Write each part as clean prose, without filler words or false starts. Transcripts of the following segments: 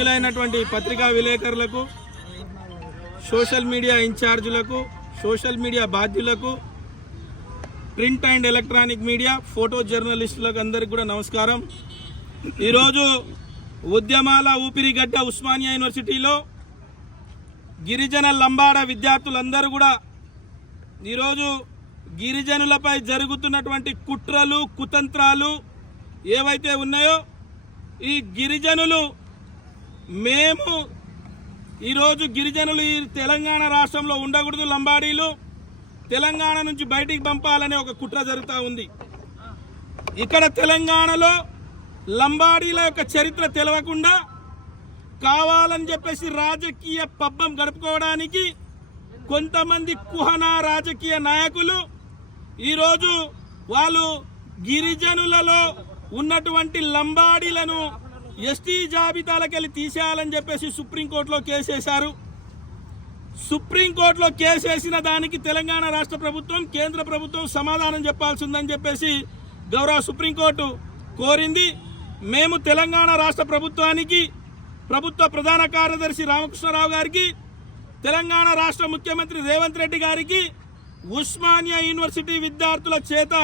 పత్రికా విలేకరులకు, social media ఇన్ఛార్జీలకు, సోషల్ మీడియా బాధ్యులకు, print and electronic media, photo జర్నలిస్టులకు అందరికీ కూడా నమస్కారం. ఈరోజు ఉద్యమాల ఊపిరిగడ్డ ఉస్మానియా యూనివర్సిటీలో గిరిజన లంబాడ విద్యార్థులందరూ కూడా ఈరోజు గిరిజనులపై జరుగుతున్నటువంటి కుట్రలు, కుతంత్రాలు ఏవైతే ఉన్నాయో ఈ గిరిజనులు మేము ఈరోజు గిరిజనులు ఈ తెలంగాణ రాష్ట్రంలో ఉండకూడదు, లంబాడీలు తెలంగాణ నుంచి బయటికి పంపాలనే ఒక కుట్ర జరుగుతూ ఉంది. ఇక్కడ తెలంగాణలో లంబాడీల యొక్క చరిత్ర తెలవకుండా కావాలని చెప్పేసి రాజకీయ పబ్బం గడుపుకోవడానికి కొంతమంది కుహనా రాజకీయ నాయకులు ఈరోజు వాళ్ళు గిరిజనులలో ఉన్నటువంటి లంబాడీలను ఎస్టీ జాబితాలకెళ్ళి తీసేయాలని చెప్పేసి సుప్రీంకోర్టులో కేసు వేశారు. సుప్రీంకోర్టులో కేసు వేసిన దానికి తెలంగాణ రాష్ట్ర ప్రభుత్వం, కేంద్ర ప్రభుత్వం సమాధానం చెప్పాల్సి ఉందని చెప్పేసి గౌరవ సుప్రీంకోర్టు కోరింది. మేము తెలంగాణ రాష్ట్ర ప్రభుత్వానికి, ప్రభుత్వ ప్రధాన కార్యదర్శి రామకృష్ణరావు గారికి, తెలంగాణ రాష్ట్ర ముఖ్యమంత్రి రేవంత్ రెడ్డి గారికి ఉస్మానియా యూనివర్సిటీ విద్యార్థుల చేత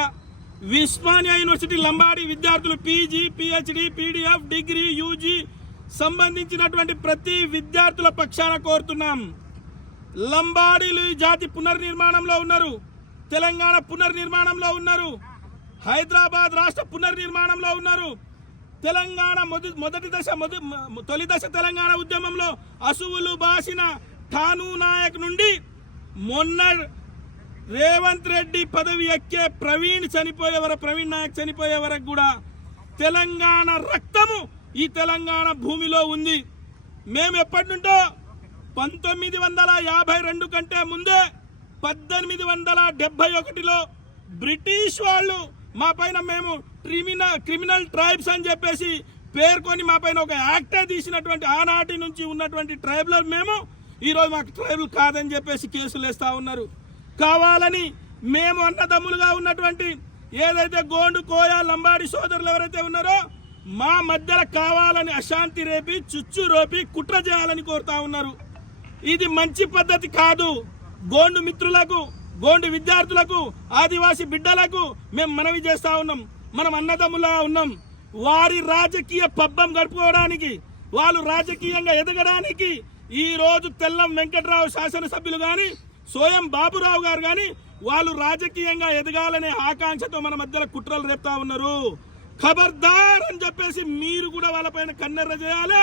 ఉస్మానియా యూనివర్సిటీ లంబాడి విద్యార్థులు PG, PhD, PDF, degree, UG సంబంధించినటువంటి ప్రతి విద్యార్థుల పక్షాన కోరుతున్నాం. లంబాడీలు జాతి పునర్నిర్మాణంలో ఉన్నారు, తెలంగాణ పునర్నిర్మాణంలో ఉన్నారు, హైదరాబాద్ రాష్ట్ర పునర్నిర్మాణంలో ఉన్నారు. తెలంగాణ తొలి దశ తెలంగాణ ఉద్యమంలో అసువులు బాసిన ఠానూ నాయక్ నుండి మొన్న రేవంత్ రెడ్డి పదవి ఎక్కే ప్రవీణ్ నాయక్ చనిపోయే వరకు కూడా తెలంగాణ రక్తము ఈ తెలంగాణ భూమిలో ఉంది. మేము ఎప్పటి నుండో 1952 కంటే ముందే 1871లో బ్రిటిష్ వాళ్ళు మా పైన మేము క్రిమినల్ ట్రైబ్స్ అని చెప్పేసి పేర్కొని మా పైన ఒక యాక్టే తీసినటువంటి ఆనాటి నుంచి ఉన్నటువంటి ట్రైబ్లో మేము ఈరోజు మాకు ట్రైబుల్ కాదని చెప్పేసి కేసులు వేస్తూ ఉన్నారు. కావాలని మేము అన్నదమ్ములుగా ఉన్నటువంటి ఏదైతే గోండు, కోయ, లంబాడి సోదరులు ఎవరైతే ఉన్నారో మా మధ్యలో కావాలని అశాంతి రేపి, చుచ్చు రోపి, కుట్ర చేయాలని కోరుతా ఉన్నారు. ఇది మంచి పద్ధతి కాదు. గోండు మిత్రులకు, గోండు విద్యార్థులకు, ఆదివాసీ బిడ్డలకు మేము మనవి చేస్తా ఉన్నాం. మనం అన్నదమ్ములా ఉన్నాం. వారి రాజకీయ పబ్బం గడుపుకోవడానికి, వాళ్ళు రాజకీయంగా ఎదగడానికి ఈ రోజు తెల్లం వెంకట్రావు శాసనసభ్యులు కానీ, సోయం బాబురావు గారు కానీ వాళ్ళు రాజకీయంగా ఎదగాలనే ఆకాంక్షతో మన మధ్యలో కుట్రలు రేపుతా ఉన్నారు. ఖబర్దార్ అని చెప్పేసి మీరు కూడా వాళ్ళపైన కన్నెర్ర చేయాలి.